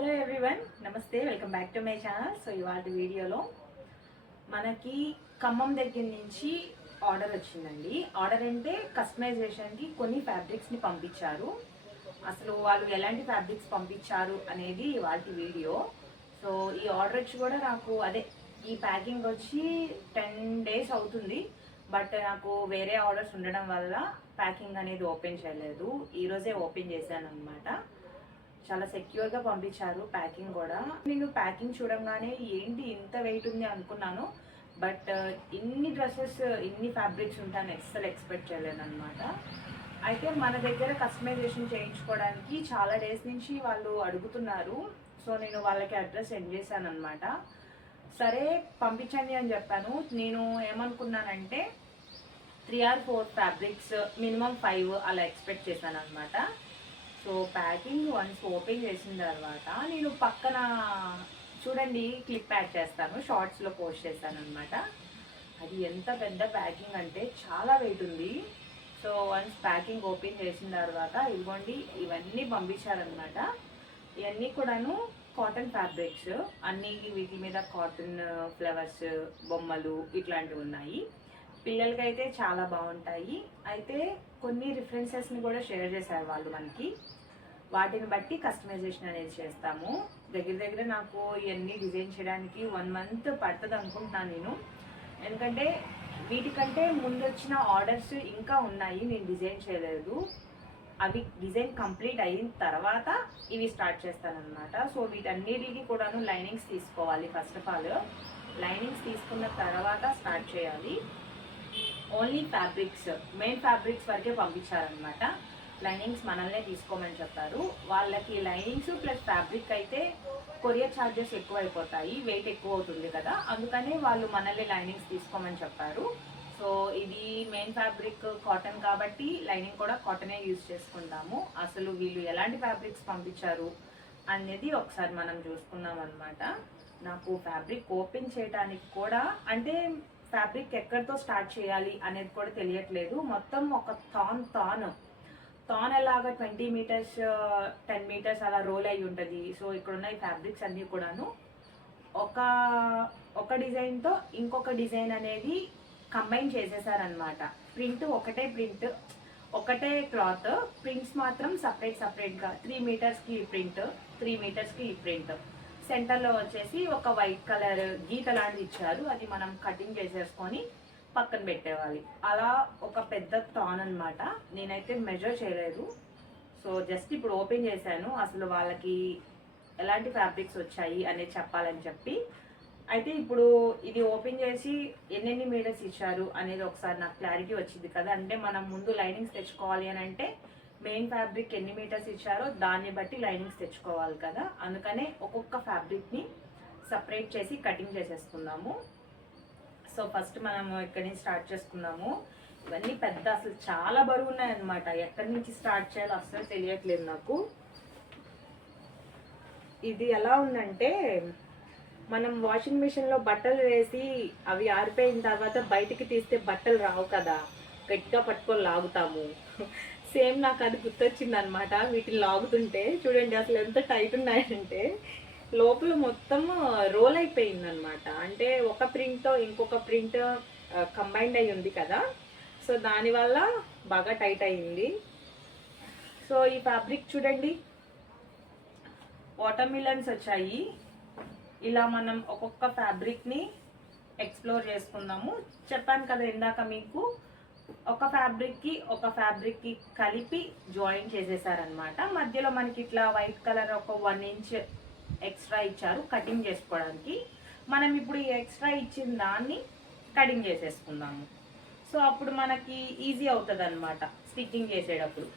Hello everyone నమస్తే welcome back to my channel so ఇవాళ వీడియోలో మనకి ఖమ్మం దగ్గర నుంచి ఆర్డర్ వచ్చిందండి. ఆర్డర్ అంటే కస్టమైజేషన్కి కొన్ని ఫ్యాబ్రిక్స్ని పంపించారు. అసలు వాళ్ళు ఎలాంటి ఫ్యాబ్రిక్స్ పంపించారు అనేది ఇవాళ వీడియో. సో ఈ ఆర్డర్ వచ్చి కూడా నాకు అదే ఈ ప్యాకింగ్ వచ్చి టెన్ డేస్ అవుతుంది. బట్ నాకు వేరే ఆర్డర్స్ ఉండడం వల్ల ప్యాకింగ్ అనేది ఓపెన్ చేయలేదు. ఈరోజే ఓపెన్ చేశాను అనమాట చాలా సెక్యూర్గా పంపించారు ప్యాకింగ్ కూడా. నేను ప్యాకింగ్ చూడంగానే ఏంటి ఇంత వెయిట్ ఉంది అనుకున్నాను. బట్ uh, ఇన్ని డ్రెస్సెస్ ఇన్ని ఫ్యాబ్రిక్స్ ఉంటాయని అస్సలు ఎక్స్పెక్ట్ చేయలేదు అనమాట అయితే మన దగ్గర కస్టమైజేషన్ చేయించుకోవడానికి చాలా డేస్ నుంచి వాళ్ళు అడుగుతున్నారు. సో నేను వాళ్ళకి అడ్రస్ సెండ్ చేశాను అనమాట సరే పంపించండి అని చెప్పాను. నేను ఏమనుకున్నానంటే three or four fabrics minimum five అలా ఎక్స్పెక్ట్ చేశాను అనమాట సో ప్యాకింగ్ వన్స్ ఓపెన్ చేసిన తర్వాత నేను పక్కన చూడండి క్లిప్ యాడ్ చేస్తాను. షార్ట్స్లో పోస్ట్ చేస్తాను అనమాట అది ఎంత పెద్ద ప్యాకింగ్ అంటే చాలా వెయిట్ ఉంది. సో వన్స్ ప్యాకింగ్ ఓపెన్ చేసిన తర్వాత ఇవ్వండి ఇవన్నీ పంపించారనమాట ఇవన్నీ కూడాను కాటన్ ఫ్యాబ్రిక్స్ అన్నీ వీటి మీద కాటన్ ఫ్లవర్స్ బొమ్మలు ఇట్లాంటివి ఉన్నాయి. పిల్లలకైతే చాలా బాగుంటాయి. అయితే కొన్ని రిఫరెన్సెస్ని కూడా షేర్ చేశారు వాళ్ళు మనకి. వాటిని బట్టి కస్టమైజేషన్ అనేది చేస్తాము. దగ్గర దగ్గర నాకు ఇవన్నీ డిజైన్ చేయడానికి వన్ మంత్ పడుతుంది అనుకుంటున్నాను నేను. ఎందుకంటే వీటికంటే ముందు వచ్చిన ఆర్డర్స్ ఇంకా ఉన్నాయి నేను డిజైన్ చేయలేదు. అవి డిజైన్ కంప్లీట్ అయిన తర్వాత ఇవి స్టార్ట్ చేస్తానమాట సో వీటన్నిటికి కూడాను లైనింగ్స్ తీసుకోవాలి ఫస్ట్ ఆఫ్ ఆల్ లైనింగ్స్ తీసుకున్న తర్వాత స్టార్ట్ చేయాలి. ఓన్లీ ఫ్యాబ్రిక్స్ మెయిన్ ఫ్యాబ్రిక్స్ వరకే పంపించారనమాట లైనింగ్స్ మనల్నే తీసుకోమని చెప్పారు. వాళ్ళకి లైనింగ్స్ ప్లస్ ఫ్యాబ్రిక్ అయితే కొరియర్ ఛార్జెస్ ఎక్కువ అయిపోతాయి వెయిట్ ఎక్కువ అవుతుంది కదా. అందుకనే వాళ్ళు మనల్ని లైనింగ్స్ తీసుకోమని చెప్పారు. సో ఇది మెయిన్ ఫ్యాబ్రిక్ కాటన్ కాబట్టి లైనింగ్ కూడా కాటనే యూజ్ చేసుకుందాము. అసలు వీళ్ళు ఎలాంటి ఫ్యాబ్రిక్స్ పంపించారు అనేది ఒకసారి మనం చూసుకుందాం అనమాట నాకు ఫ్యాబ్రిక్ ఓపెన్ చేయడానికి కూడా అంటే ఫ్యాబ్రిక్ ఎక్కడితో స్టార్ట్ చేయాలి అనేది కూడా తెలియట్లేదు. మొత్తం ఒక థాన్ థాన్. థాన్ ఎలాగా ట్వంటీ మీటర్స్ టెన్ మీటర్స్ అలా రోల్ అయి ఉంటుంది. సో ఇక్కడ ఉన్న ఈ ఫ్యాబ్రిక్స్ అన్నీ కూడాను. ఒక ఒక డిజైన్తో ఇంకొక డిజైన్ అనేది కంబైన్ చేసేసారనమాట ప్రింట్ ఒకటే ప్రింట్ ఒకటే క్లాత్. ప్రింట్స్ మాత్రం సపరేట్ సపరేట్గా. త్రీ మీటర్స్కి ఈ ప్రింట్ త్రీ మీటర్స్కి ఈ ప్రింట్. సెంటర్లో వచ్చేసి ఒక వైట్ కలర్ గీత లాంటిది ఇచ్చారు. అది మనం కటింగ్ చేసేసుకొని పక్కన పెట్టేవాలి. అలా ఒక పెద్ద టాన్ అనమాట నేనైతే మెజర్ చేయలేదు. సో జస్ట్ ఇప్పుడు ఓపెన్ చేశాను. అసలు వాళ్ళకి ఎలాంటి ఫ్యాబ్రిక్స్ వచ్చాయి అనేది చెప్పాలని చెప్పి. అయితే ఇప్పుడు ఇది ఓపెన్ చేసి ఎన్నెన్ని మీటర్స్ ఇచ్చారు అనేది ఒకసారి నాకు క్లారిటీ వచ్చింది కదా. అంటే మనం ముందు లైనింగ్స్ తెచ్చుకోవాలి అని అంటే మెయిన్ ఫ్యాబ్రిక్ ఎన్ని మీటర్స్ ఇచ్చారో దాన్ని బట్టి లైనింగ్స్ తెచ్చుకోవాలి కదా. అందుకనే ఒక్కొక్క ఫ్యాబ్రిక్ని సపరేట్ చేసి కటింగ్ చేసేసుకుందాము. సో ఫస్ట్ మనము ఇక్కడి నుంచి స్టార్ట్ చేసుకుందాము. ఇవన్నీ పెద్ద అసలు చాలా బరువు ఉన్నాయన్నమాట. ఎక్కడి నుంచి స్టార్ట్ చేయాలో అసలు తెలియట్లేదు నాకు. ఇది ఎలా ఉందంటే మనం వాషింగ్ మిషన్లో బట్టలు వేసి అవి ఆరిపోయిన తర్వాత బయటికి తీస్తే బట్టలు రావు కదా. గట్టిగా పట్టుకొని లాగుతాము. సేమ్ నాకు అది గుర్తొచ్చింది అనమాట వీటిని లాగుతుంటే చూడండి అసలు ఎంత టైట్ ఉన్నాయంటే లోపల మొత్తం రోల్ అయిపోయింది అనమాట అంటే ఒక ప్రింట్తో ఇంకొక ప్రింట్ కంబైండ్ అయి ఉంది కదా. సో దానివల్ల బాగా టైట్ అయింది. సో ఈ ఫ్యాబ్రిక్ చూడండి. వాటర్ మిలన్స్ వచ్చాయి. ఇలా మనం ఒక్కొక్క ఫ్యాబ్రిక్ని ఎక్స్ప్లోర్ చేసుకుందాము. చెప్పాను కదా ఇందాక మీకు ఒక ఫ్యాబ్రిక్కి ఒక ఫ్యాబ్రిక్కి కలిపి జాయిన్ చేసేసారనమాట మధ్యలో మనకి ఇట్లా వైట్ కలర్ ఒక వన్ ఇంచ్ ఎక్స్ట్రా ఇచ్చారు కటింగ్ చేసుకోవడానికి. మనం ఇప్పుడు ఈ ఎక్స్ట్రా ఇచ్చిన దాన్ని కటింగ్ చేసేసుకుందాము. సో అప్పుడు మనకి ఈజీ అవుతుంది అనమాట స్టిచ్చింగ్ చేసేటప్పుడు.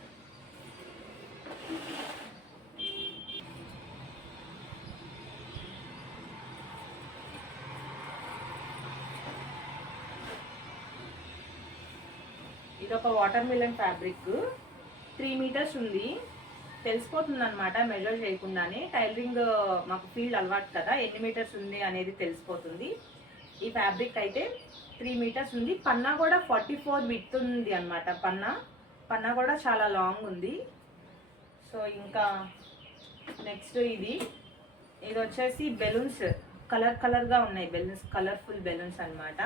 ఇది ఒక watermelon fabric three metres ఉంది. తెలిసిపోతుంది అనమాట మెజర్ చేయకుండానే. టైలరింగ్ మాకు ఫీల్డ్ అలవాటు కదా ఎన్ని మీటర్స్ ఉంది అనేది తెలిసిపోతుంది. ఈ ఫ్యాబ్రిక్ అయితే త్రీ మీటర్స్ ఉంది. పన్నా కూడా ఫార్టీ ఫోర్ విత్ ఉంది అనమాట పన్నా. పన్నా కూడా చాలా లాంగ్ ఉంది. సో ఇంకా నెక్స్ట్ ఇది. ఇది వచ్చేసి బెలూన్స్ కలర్ కలర్గా ఉన్నాయి బెలూన్స్ కలర్ఫుల్ బెలూన్స్ అనమాట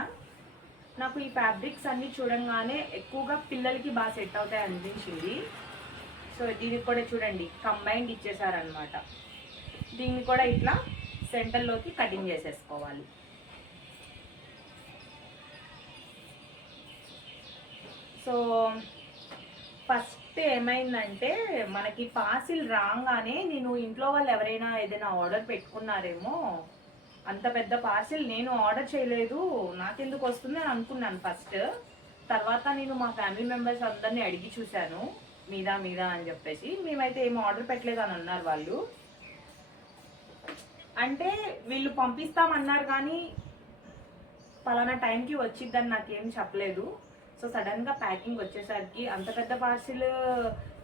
నాకు ఈ ఫ్యాబ్రిక్స్ అన్ని చూడంగానే ఎక్కువగా పిల్లలకి బాగా సెట్ అవుతాయి అనిపించింది. సో దీనికి కూడా చూడండి కంబైన్డ్ ఇచ్చేసారనమాట దీన్ని కూడా ఇట్లా సెంటర్లోకి కటింగ్ చేసేసుకోవాలి. సో ఫస్ట్ ఏమైందంటే మనకి పార్సిల్ రాగానే నేను ఇంట్లో వాళ్ళు ఎవరైనా ఏదైనా ఆర్డర్ పెట్టుకున్నారేమో అంత పెద్ద పార్సిల్ నేను ఆర్డర్ చేయలేదు. నాకెందుకు వస్తుంది అని అనుకున్నాను ఫస్ట్. తర్వాత నేను మా ఫ్యామిలీ మెంబర్స్ అందరినీ అడిగి చూశాను. మీదా మీదా అని చెప్పేసి. మేమైతే ఏం ఆర్డర్ పెట్టలేదు అని అన్నారు వాళ్ళు. అంటే వీళ్ళు పంపిస్తామన్నారు కానీ పలానా టైంకి వచ్చిద్దని నాకేం చెప్పలేదు. సో సడన్గా ప్యాకింగ్ వచ్చేసరికి అంత పెద్ద పార్సిల్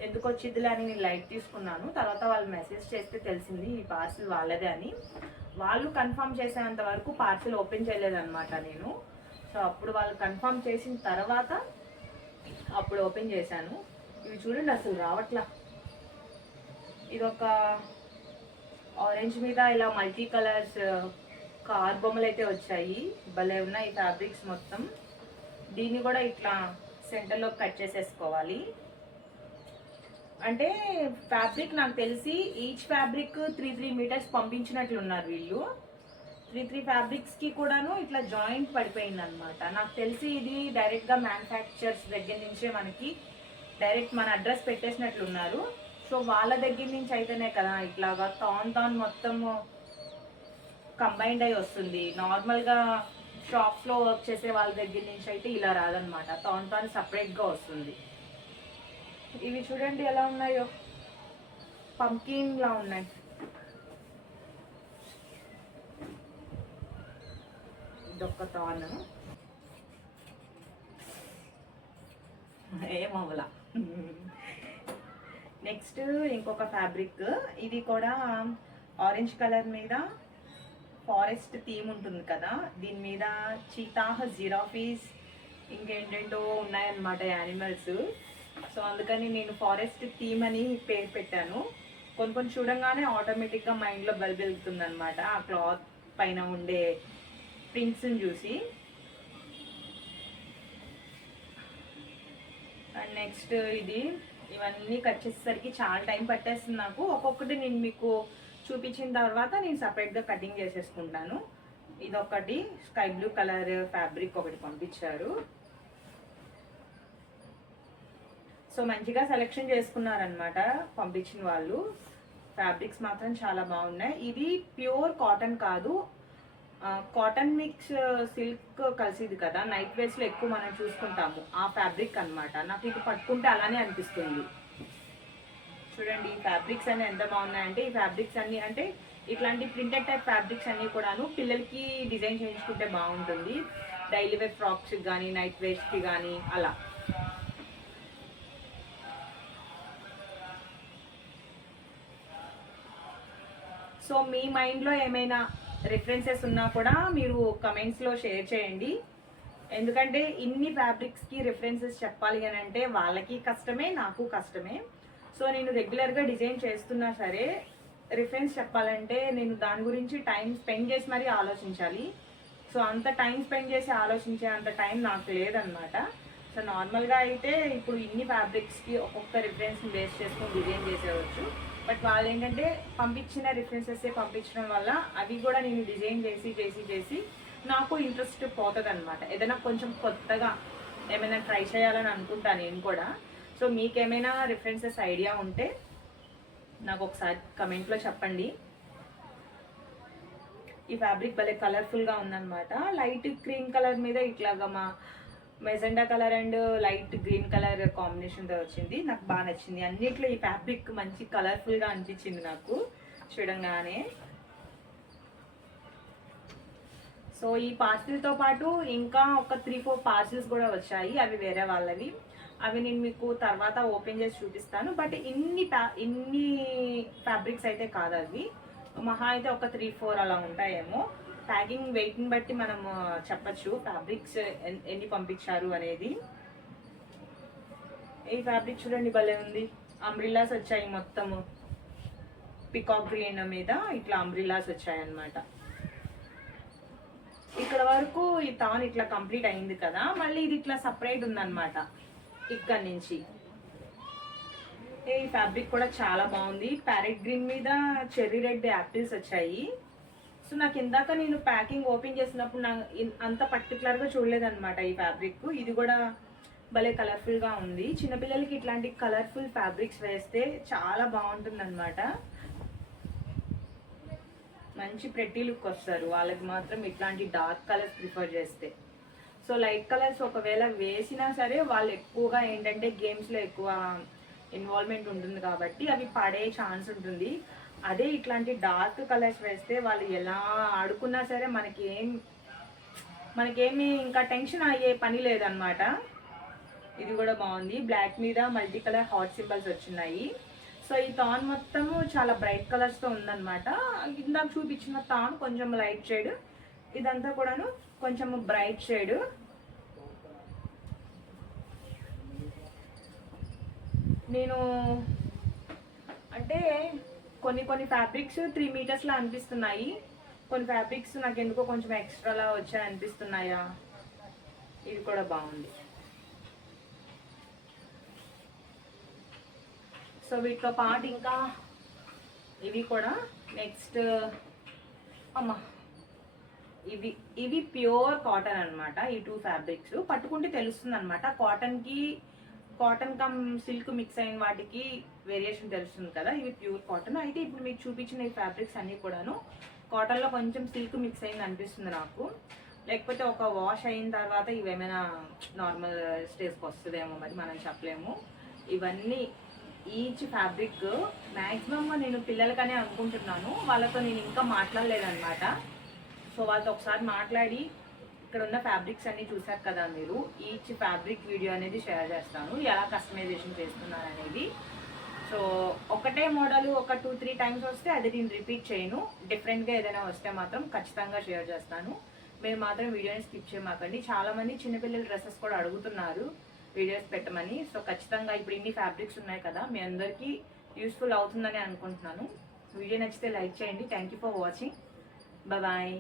ఎందుకు వచ్చిద్దిలే అని నేను లైట్ తీసుకున్నాను. తర్వాత వాళ్ళు మెసేజ్ చేస్తే తెలిసింది ఈ పార్సిల్ వాళ్ళదే అని. వాళ్ళు కన్ఫర్మ్ చేసేంత వరకు పార్సిల్ ఓపెన్ చేయలేదన్నమాట నేను. సో అప్పుడు వాళ్ళు కన్ఫర్మ్ చేసిన తర్వాత అప్పుడు ఓపెన్ చేశాను. ఇవి చూడండి అసలు రావట్లా. ఇది ఒక ఆరెంజ్ మీద ఇలా మల్టీ కలర్స్ కార్ బొమ్మలు అయితే వచ్చాయి. భలే ఉన్నాయి ఈ ఫ్యాబ్రిక్స్ మొత్తం. దీన్ని కూడా ఇట్లా సెంటర్లో కట్ చేసేసుకోవాలి. అంటే ఫ్యాబ్రిక్ నాకు తెలిసి each fabric three three metres పంపించినట్లు ఉన్నారు వీళ్ళు. త్రీ త్రీ ఫ్యాబ్రిక్స్కి కూడాను ఇట్లా జాయింట్ పడిపోయింది అనమాట నాకు తెలిసి ఇది డైరెక్ట్గా మ్యానుఫ్యాక్చర్స్ దగ్గర నుంచే మనకి డైరెక్ట్ మన అడ్రస్ పెట్టేసినట్లు ఉన్నారు. సో వాళ్ళ దగ్గర నుంచి అయితేనే కదా ఇట్లాగా తాన్ తాన్ మొత్తం కంబైన్డ్ అయి వస్తుంది. నార్మల్గా షాప్స్లో వర్క్ చేసే వాళ్ళ దగ్గర నుంచి అయితే ఇలా రాదనమాట తాన్ తాన్ సపరేట్గా వస్తుంది. ఇవి చూడండి ఎలా ఉన్నాయో. పంకిన్ లా ఉన్నాయి. ఇదొక్క తాన్ ఏమవ్వలా నెక్స్ట్ ఇంకొక ఫ్యాబ్రిక్ ఇది కూడా ఆరెంజ్ కలర్ మీద ఫారెస్ట్ థీమ్ ఉంటుంది కదా దీని మీద చీతాహ జిరాఫీస్ ఇంకేంటేంటో ఉన్నాయన్నమాట యానిమల్స్. సో అందుకని నేను ఫారెస్ట్ థీమ్ అని పేరు పెట్టాను. కొన్ని కొన్ని చూడంగానే ఆటోమేటిక్గా మైండ్లో బల్బ్ వెళ్తుంది అనమాట ఆ క్లాత్ పైన ఉండే ప్రింట్స్ని చూసి. అండ్ నెక్స్ట్ ఇది ఇవన్నీ కట్ చేసేసరికి చాలా టైం పట్టేస్తుంది నాకు. ఒక్కొక్కటి నేను మీకు చూపించిన తర్వాత నేను సపరేట్గా కటింగ్ చేసేసుకుంటాను. ఇదొకటి స్కై బ్లూ కలర్ ఫ్యాబ్రిక్ ఒకటి పంపించారు. సో మంచిగా సెలెక్షన్ చేసుకున్నారనమాట పంపించిన వాళ్ళు. ఫ్యాబ్రిక్స్ మాత్రం చాలా బాగున్నాయి. ఇది ప్యూర్ కాటన్ కాదు. కాటన్ మిక్స్ సిల్క్ కలిసిది కదా. నైట్ వేస్లో ఎక్కువ మనం చూసుకుంటాము. ఆ ఫ్యాబ్రిక్ అన్నమాట. నాకు ఇది పట్టుకుంటే అలానే అనిపిస్తుంది. చూడండి ఈ ఫ్యాబ్రిక్స్ అన్ని ఎంత బాగున్నాయంటే ఈ ఫ్యాబ్రిక్స్ అన్ని అంటే ఇట్లాంటి ప్రింటెడ్ టైప్ ఫ్యాబ్రిక్స్ అన్ని కూడాను పిల్లలకి డిజైన్ చేయించుకుంటే బాగుంటుంది. డైలీ వేర్ ఫ్రాక్స్ కానీ నైట్ వేస్ట్కి కానీ అలా. సో మీ మైండ్లో ఏమైనా రిఫరెన్సెస్ ఉన్నా కూడా మీరు కమెంట్స్లో షేర్ చేయండి. ఎందుకంటే ఇన్ని ఫ్యాబ్రిక్స్కి రిఫరెన్సెస్ చెప్పాలి అని అంటే వాళ్ళకి కష్టమే నాకు కష్టమే. సో నేను రెగ్యులర్గా డిజైన్ చేస్తున్నా సరే రిఫరెన్స్ చెప్పాలంటే నేను దాని గురించి టైం స్పెండ్ చేసి మరీ ఆలోచించాలి. సో అంత టైం స్పెండ్ చేసి ఆలోచించే అంత టైం నాకు లేదనమాట సో నార్మల్గా అయితే ఇప్పుడు ఇన్ని ఫ్యాబ్రిక్స్కి ఒక్కొక్క రిఫరెన్స్ని బేస్ చేసుకొని డిజైన్ చేసేవచ్చు. బట్ వాళ్ళు ఏంటంటే పంపించిన రిఫరెన్సెస్ పంపించడం వల్ల అవి కూడా నేను డిజైన్ చేసి చేసి చేసి నాకు ఇంట్రెస్ట్ పోతుంది అనమాట ఏదైనా కొంచెం కొత్తగా ఏమైనా ట్రై చేయాలని అనుకుంటాను నేను కూడా. సో మీకేమైనా రిఫరెన్సెస్ ఐడియా ఉంటే నాకు ఒకసారి కమెంట్లో చెప్పండి. ఈ ఫ్యాబ్రిక్ భలే కలర్ఫుల్గా ఉందన్నమాట. లైట్ క్రీమ్ కలర్ మీద ఇట్లాగా మా magenta colour and light green colour కాంబినేషన్తో వచ్చింది. నాకు బాగా నచ్చింది. అన్నిట్లో ఈ ఫ్యాబ్రిక్ మంచి కలర్ఫుల్గా అనిపించింది నాకు. చూడంగానే. సో ఈ పార్సిల్తో పాటు ఇంకా ఒక త్రీ ఫోర్ పార్సిల్స్ కూడా వచ్చాయి. అవి వేరే వాళ్ళవి. అవి నేను మీకు తర్వాత ఓపెన్ చేసి చూపిస్తాను. బట్ ఇన్ని ప్యా ఇన్ని ఫ్యాబ్రిక్స్ అయితే కాదు అవి. మహా అయితే ఒక త్రీ ఫోర్ అలా ఉంటాయేమో. ప్యాకింగ్ వెయిట్ని బట్టి మనం చెప్పచ్చు ఫ్యాబ్రిక్స్ ఎన్ని పంపించారు అనేది. ఈ ఫ్యాబ్రిక్ చూడండి భలే ఉంది. అంబ్రిల్లాస్ వచ్చాయి మొత్తము. పికాక్ గ్రీన్ మీద ఇట్లా అంబ్రిలాస్ వచ్చాయన్నమాట. ఇక్కడ వరకు ఈ తాన్ ఇట్లా కంప్లీట్ అయింది కదా. మళ్ళీ ఇది ఇట్లా సపరేట్ ఉందన్నమాట. ఇక్కడ నుంచి ఈ ఫ్యాబ్రిక్ కూడా చాలా బాగుంది. ప్యారెట్ గ్రీన్ మీద చెర్రీ రెడ్ యాపిల్స్ వచ్చాయి. సో నాకు ఇందాక నేను ప్యాకింగ్ ఓపెన్ చేసినప్పుడు నా అంత పర్టికులర్గా చూడలేదన్నమాట ఈ ఫ్యాబ్రిక్ ఇది కూడా భలే కలర్ఫుల్గా ఉంది. చిన్నపిల్లలకి ఇట్లాంటి కలర్ఫుల్ ఫ్యాబ్రిక్స్ వేస్తే చాలా బాగుంటుంది మంచి ప్రెట్టి లుక్ వస్తారు. వాళ్ళకి మాత్రం ఇట్లాంటి డార్క్ కలర్స్ ప్రిఫర్ చేస్తే. సో లైట్ కలర్స్ ఒకవేళ వేసినా సరే వాళ్ళు ఎక్కువగా ఏంటంటే గేమ్స్లో ఎక్కువ ఇన్వాల్వ్మెంట్ ఉంటుంది కాబట్టి అవి పడే ఛాన్స్ ఉంటుంది. అదే ఇట్లాంటి డార్క్ కలర్స్ వేస్తే వాళ్ళు ఎలా ఆడుకున్నా సరే మనకి ఏం మనకేమి ఇంకా టెన్షన్ అయ్యే పని లేదనమాట ఇది కూడా బాగుంది. బ్లాక్ మీద మల్టీ కలర్ హాట్ సింబల్స్ వచ్చినాయి. సో ఈ తాన్ మొత్తము చాలా బ్రైట్ కలర్స్తో ఉందన్నమాట. ఇందాక చూపించిన తాన్ కొంచెం లైట్ షేడ్ ఇదంతా కూడాను కొంచెం బ్రైట్ షేడ్. నేను అంటే కొన్ని కొన్ని ఫ్యాబ్రిక్స్ త్రీ మీటర్స్లా అనిపిస్తున్నాయి. కొన్ని ఫ్యాబ్రిక్స్ నాకు ఎందుకో కొంచెం ఎక్స్ట్రాలా వచ్చాయి అనిపిస్తున్నాయా? ఇది కూడా బాగుంది. సో వీటితో పాటు ఇంకా ఇవి కూడా నెక్స్ట్ అమ్మా. ఇవి ఇవి ప్యూర్ కాటన్ అనమాట ఈ టూ ఫ్యాబ్రిక్స్ పట్టుకుంటే తెలుస్తుంది అనమాట కాటన్కి కాటన్ కమ్ సిల్క్ మిక్స్ అయిన వాటికి వేరియేషన్ తెలుస్తుంది కదా ఇవి ప్యూర్ కాటన్. అయితే ఇప్పుడు మీకు చూపించిన ఈ ఫ్యాబ్రిక్స్ అన్నీ కూడాను కాటన్లో కొంచెం సిల్క్ మిక్స్ అయింది అనిపిస్తుంది నాకు. లేకపోతే ఒక వాష్ అయిన తర్వాత ఇవేమైనా నార్మల్ స్టేజ్కి వస్తుందేమో మరి మనం చెప్పలేము. ఇవన్నీ ఈచ్ ఫ్యాబ్రిక్ మ్యాక్సిమమ్ నేను పిల్లలకనే అనుకుంటున్నాను. వాళ్ళతో నేను ఇంకా మాట్లాడలేదన్నమాట. సో వాళ్ళతో ఒకసారి మాట్లాడి ఇక్కడ ఉన్న ఫ్యాబ్రిక్స్ అన్ని చూసారు కదా మీరు. ఈచ్ ఫ్యాబ్రిక్ వీడియో అనేది షేర్ చేస్తాను. ఎలా కస్టమైజేషన్ చేస్తున్నారు అనేది. సో ఒకటే మోడల్ ఒక టూ త్రీ టైమ్స్ వస్తే అది నేను రిపీట్ చేయను. డిఫరెంట్గా ఏదైనా వస్తే మాత్రం ఖచ్చితంగా షేర్ చేస్తాను. మీరు మాత్రం వీడియోని స్కిప్ చేయమాకండి. చాలామంది చిన్నపిల్లల డ్రెస్సెస్ కూడా అడుగుతున్నారు వీడియోస్ పెట్టమని. సో ఖచ్చితంగా ఇప్పుడు ఇన్ని ఫ్యాబ్రిక్స్ ఉన్నాయి కదా మీ అందరికీ యూస్ఫుల్ అవుతుందని అనుకుంటున్నాను. వీడియో నచ్చితే లైక్ చేయండి. Thank you for watching. Bye.